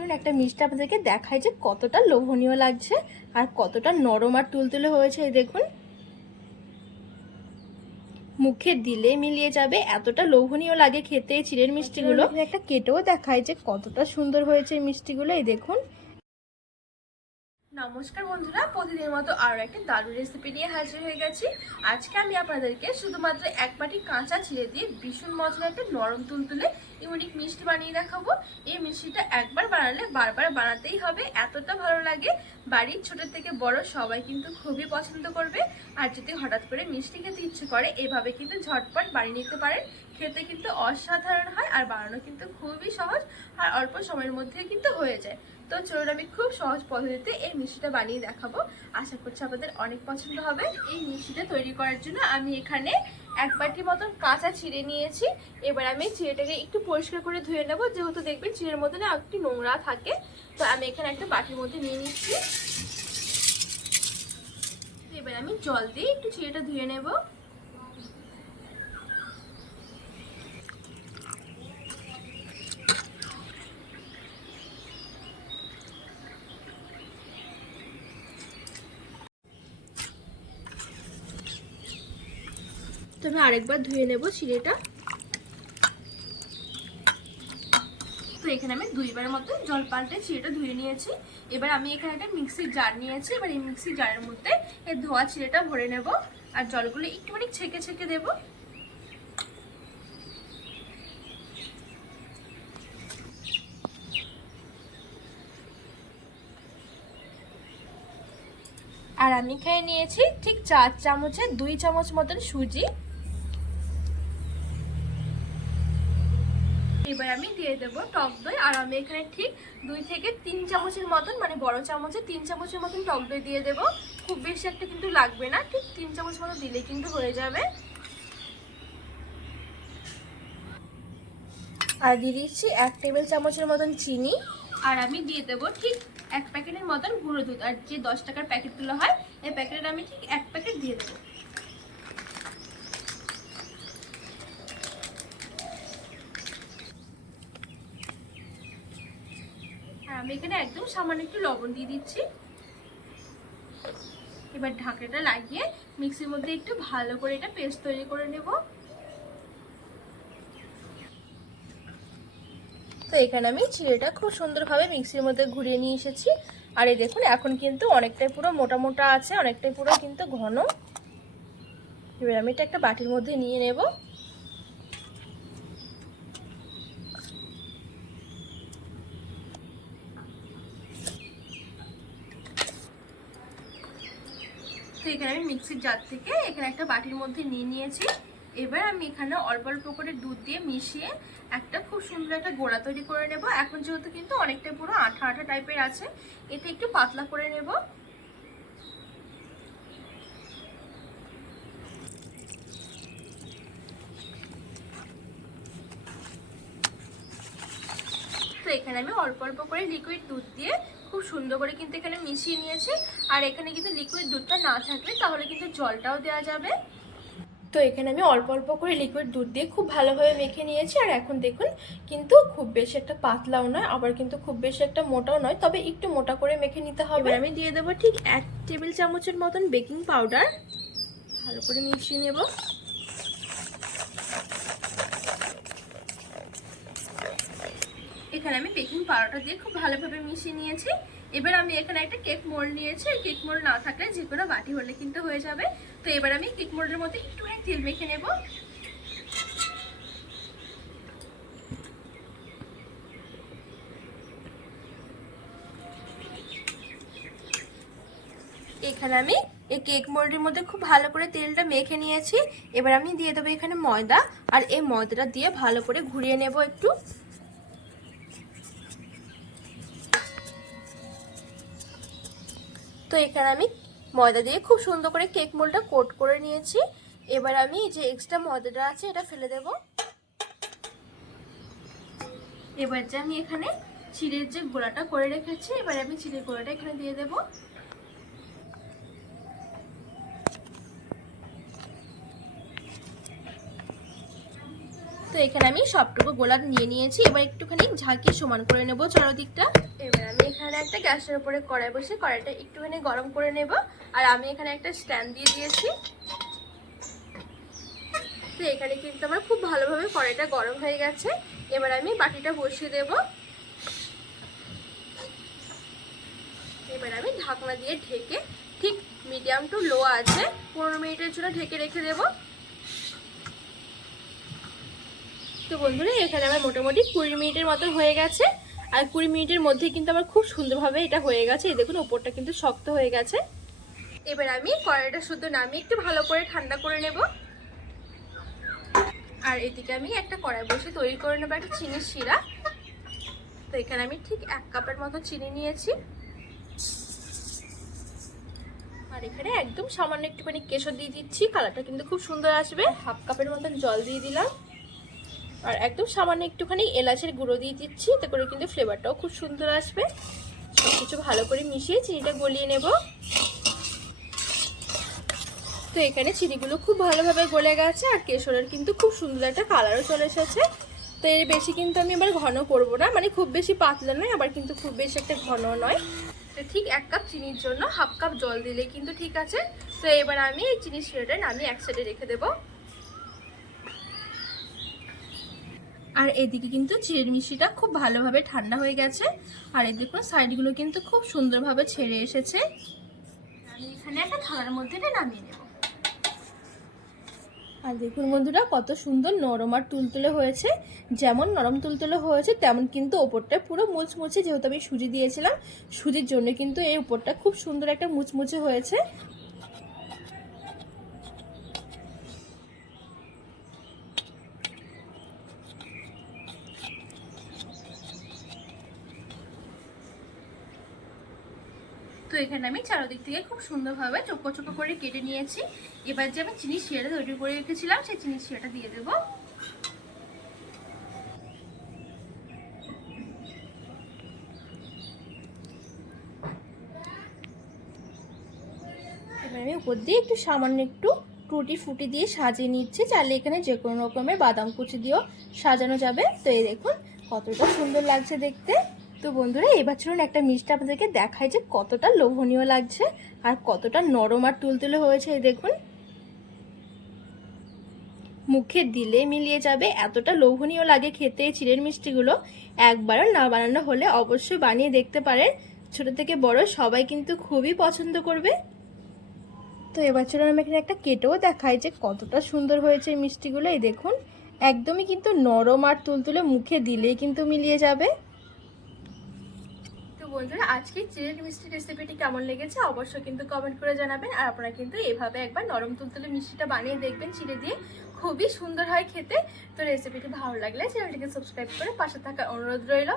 চলুন একটা মিষ্টি আপনাদেরকে দেখায় যে কতটা লোভনীয় লাগছে আর কতটা নরম আর তুলতুলে হয়েছে এই দেখুন। মুখে দিলে মিলিয়ে যাবে এতটা লোভনীয় লাগে খেতে চিড়ের মিষ্টিগুলো। একটা কেটেও দেখায় যে কতটা সুন্দর হয়েছে এই মিষ্টিগুলো এই দেখুন। নমস্কার বন্ধুরা প্রতিদিনের মতো আরও একটা দারুণ রেসিপি নিয়ে হাজির হয়ে গেছি। আজকে আমি আপনাদেরকে শুধুমাত্র এক বাটি কাঁচা চিড়ে দিয়ে ভীষণ মজার একটা নরম তুলতুলে ইউনিক মিষ্টি বানিয়ে দেখাবো। এই মিষ্টিটা একবার বানালে বারবার বানাতেই হবে। এতটা ভালো লাগে। বাড়ির ছোট থেকে বড় সবাই কিন্তু খুবই পছন্দ করবে। আর যদি হঠাৎ করে মিষ্টি খেতে ইচ্ছে করে, এভাবে কিন্তু ঝটপট বানিয়ে নিতে পারেন। খেতে কিন্তু অসাধারণ হয় আর বানানো কিন্তু খুবই সহজ আর অল্প সময়ের মধ্যে কিন্তু হয়ে যায়। তো চলুন আমি খুব সহজ পদ্ধতিতে এই মিষ্টিটা বানিয়ে দেখাবো। আশা করছি আপনাদের অনেক পছন্দ হবে। এই মিষ্টিটা তৈরি করার জন্য আমি এখানে এক বাটির মতন কাঁচা চিড়ে নিয়েছি। এবার আমি চিড়েটাকে একটু পরিষ্কার করে ধুয়ে নেব। যেহেতু দেখবেন চিড়ের মধ্যে না একটু নোংরা থাকে, তো আমি এখানে একটা বাটির মধ্যে নিয়ে নিচ্ছি। এবার আমি জল দিয়ে একটু চিড়েটা ধুয়ে নেব। আমি আরেকবার ধুয়ে নেব চিড়েটা তো এখানে আমি দুইবারের মতো জল পাল্টে চিড়েটা ধুয়ে নিয়েছি। এবার আমি এখানে একটা মিক্সির জার নিয়েছি। এবার এই মিক্সির জারের মধ্যে এই ধোয়া চিড়েটা ভরে নেব। আর জলগুলো একটুখানি ছেঁকে ছেঁকে দেব। আর আমি খেয়ে নিয়েছি ঠিক চার চামচে দুই চামচ মতন সুজি। এবার আমি দিয়ে দেব টক দই। আর আমি এখানে ঠিক দুই থেকে তিন চামচের মতন মানে বড় চামচে তিন চামচের মতন টক দই দিয়ে দেব। খুব বেশি একটা কিন্তু লাগবে না, ঠিক তিন চামচ মতো দিলে কিন্তু হয়ে যাবে। আর দিয়ে দিচ্ছি এক টেবিল চামচের মতন চিনি। আর আমি দিয়ে দেবো ঠিক এক প্যাকেটের মতন গুঁড়ো দুধ। আর যে দশ টাকার প্যাকেটগুলো হয়, এই প্যাকেটের আমি ঠিক এক প্যাকেট দিয়ে দেবো। আমি এখানে একদম সামান্য একটু লবণ দিয়ে দিচ্ছি। এবার ঢাকনাটা লাগিয়ে মিক্সির মধ্যে একটু ভালো করে এটা পেস্ট তৈরি করে নেব। তো এখানে আমি চিড়েটা খুব সুন্দরভাবে মিক্সির মধ্যে ঘুরিয়ে নিয়ে এসেছি। আর এই দেখুন, এখন কিন্তু অনেকটাই পুরো মোটা মোটা আছে, অনেকটাই পুরো কিন্তু ঘন। এবার আমি এটা একটা বাটির মধ্যে নিয়ে নেব। তো এখানে আমি মিক্সির জার থেকে এখানে একটা বাটির মধ্যে নিয়ে নিয়েছি। এবার আমি এখানে অল্প অল্প করে দুধ দিয়ে মিশিয়ে একটা খুব সুন্দর একটা গোড়া তৈরি করে নেব। এখন যেহেতু কিন্তু অনেকটা পুরো আঠা আঠা টাইপের আছে, এটা একটু পাতলা করে নেব। তো এখানে আমি অল্প অল্প করে লিকুইড দুধ দিয়ে খুব সুন্দর করে কিন্তু এখানে মিশিয়ে নিয়েছি। আর এখানে কিন্তু লিকুইড দুধটা না থাকলে তাহলে কিন্তু জলটাও দেওয়া যাবে। তো এখানে আমি অল্প অল্প করে লিকুইড দুধ দিয়ে খুব ভালোভাবে মেখে নিয়েছি। আর এখন দেখুন, কিন্তু খুব বেশি একটা পাতলাও নয়, আবার কিন্তু খুব বেশি একটা মোটাও নয়। তবে একটু মোটা করে মেখে নিতে হবে। আমি দিয়ে দেবো ঠিক এক টেবিল চামচের মতন বেকিং পাউডার ভালো করে মিশিয়ে নেব। এখানে আমি বেকিং পাউডারটা দিয়ে খুব ভালোভাবে মিশিয়ে নিয়েছি। এবার আমি এখানে একটা কেক মোল্ড নিয়েছি। কেক মোল্ড না থাকলে যে কোনো বাটি হলে কিন্তু হয়ে যাবে। তো এবার আমি কেক মোল্ডের মধ্যে একটুখানি তেল মেখে নেব। এখানে আমি এই কেক মোল্ডের মধ্যে খুব ভালো করে তেলটা মেখে নিয়েছি। এবার আমি দিয়ে দেবো এখানে ময়দা। আর এই ময়দাটা দিয়ে ভালো করে ঘুরিয়ে নেব একটু। তো এখানে আমি ময়দা দিয়ে খুব সুন্দর করে কেক মোলটা কোট করে নিয়েছি। এবার আমি যে এক্সট্রা ময়দাটা আছে, এটা ফেলে দেব। এবার যে আমি এখানে চিড়ের যে গোড়াটা করে রেখেছি, এবার আমি চিড়ের গোড়াটা এখানে দিয়ে দেব। তো এখানে আমি সবটুকু গোলা নিয়ে নিয়েছি। এবার একটুখানি ঝাঁকিয়ে সমান করে নেব চারদিকটা। এখানে একটা গ্যাসের উপরে কড়াই বসে কড়াইটা একটুখানি গরম করে নেব। আর আমি এখানে একটা স্ট্যান্ড দিয়ে দিয়েছি। তো এখানে কিন্তু আমার খুব ভালোভাবে কড়াইটা গরম হয়ে গেছে। এবার আমি বাটিটা বসিয়ে দেব। এবার আমি ঢাকনা দিয়ে ঢেকে ঠিক মিডিয়াম টু লো আছে পনেরো মিনিটের জন্য ঢেকে রেখে দেবো। তো বন্ধুরা, এখানে আমার মোটামুটি কুড়ি মিনিটের মতো হয়ে গেছে। আর কুড়ি মিনিটের মধ্যে কিন্তু আমার খুব সুন্দরভাবে এটা হয়ে গেছে। এই দেখুন, ওপরটা কিন্তু শক্ত হয়ে গেছে। এবার আমি কড়াইটা শুদ্ধ নামিয়ে একটু ভালো করে ঠান্ডা করে নেব। আর এদিকে আমি একটা কড়াই বসে তৈরি করে নেব একটা চিনির শিরা। তো এখানে আমি ঠিক এক কাপের মতো চিনি নিয়েছি। আর এখানে একদম সামান্য একটুখানি কেশর দিয়ে দিচ্ছি। কালারটা কিন্তু খুব সুন্দর আসবে। হাফ কাপের মতন জল দিয়ে দিলাম। আর একদম সামান্য একটুখানি এলাচের গুঁড়ো দিয়ে দিচ্ছি, এতে করে কিন্তু ফ্লেভারটাও খুব সুন্দর আসবে। সব কিছু ভালো করে মিশিয়ে চিনিটা গলিয়ে নেব। তো এখানে চিনিগুলো খুব ভালোভাবে গলে গেছে, আর কেশরের কিন্তু খুব সুন্দর একটা কালারও চলে এসেছে। তো এর বেশি কিন্তু আমি এবার ঘন করব না মানে খুব বেশি পাতলা নয়, আবার কিন্তু খুব বেশি একটা ঘন নয়। তো ঠিক এক কাপ চিনির জন্য হাফ কাপ জল দিলে কিন্তু ঠিক আছে। তো এবার আমি এই চিনি শিরাটা নামিয়ে এক সাইডে রেখে দেবো। আর এদিকে কিন্তু চিড়ের খুব ভালোভাবে ঠান্ডা হয়ে গেছে। আর দেখুন, সাইডগুলো কিন্তু খুব সুন্দরভাবে ছেড়ে এসেছে। আমি আর দেখুন বন্ধুরা, কত সুন্দর নরম আর তুলতুলে হয়েছে। যেমন নরম তুলতুলে হয়েছে, তেমন কিন্তু ওপরটা পুরো মুচমুচে, যেহেতু আমি সুজি দিয়েছিলাম, সুজির জন্য কিন্তু এই উপরটা খুব সুন্দর একটা মুচমুচে হয়েছে। তো এখানে আমি চারদিক থেকে খুব সুন্দরভাবে চোখো চোখো করে কেটে নিয়েছি। এবার যে আমি চিনি শিরাটা তৈরি করে রেখেছিলাম, সেই চিনি শিরাটা দিয়ে দেবো। এবার আমি উপর দিয়ে একটু সামান্য একটু টুটি ফুটি দিয়ে সাজিয়ে নিচ্ছি। চাইলে এখানে যে কোনো রকমের বাদাম কুচি দিয়েও সাজানো যাবে। তো এই দেখুন, কতটা সুন্দর লাগছে দেখতে। তো বন্ধুরা, এবার চলুন একটা মিষ্টি আপনাদেরকে দেখায় যে কতটা লোভনীয় লাগছে আর কতটা নরম আর তুলতুলে হয়েছে, এই দেখুন। মুখে দিলে মিলিয়ে যাবে, এতটা লোভনীয় লাগে খেতে চিড়ের মিষ্টিগুলো। একবারও না বানানো হলে অবশ্যই বানিয়ে দেখতে পারেন। ছোট থেকে বড় সবাই কিন্তু খুবই পছন্দ করবে। তো এবার চলুন আমি এখানে একটা কেটেও দেখাই যে কতটা সুন্দর হয়েছে এই মিষ্টিগুলো, এই দেখুন। একদমই কিন্তু নরম আর তুলতুলে মুখে দিলেই কিন্তু মিলিয়ে যাবে। বন্ধুরা আজকে চিড়ের মিষ্টি রেসিপিটি কেমন লেগেছে অবশ্যই কিন্তু কমেন্ট করে জানাবেন। আর আপনারা কিন্তু এভাবে একবার নরম তুলতুলে মিষ্টিটা বানিয়ে দেখবেন, চিড়ে দিয়ে খুবই সুন্দর হয় খেতে। তো রেসিপিটি ভালো লাগলে চ্যানেলটিকে সাবস্ক্রাইব করে পাশে থাকার অনুরোধ রইল।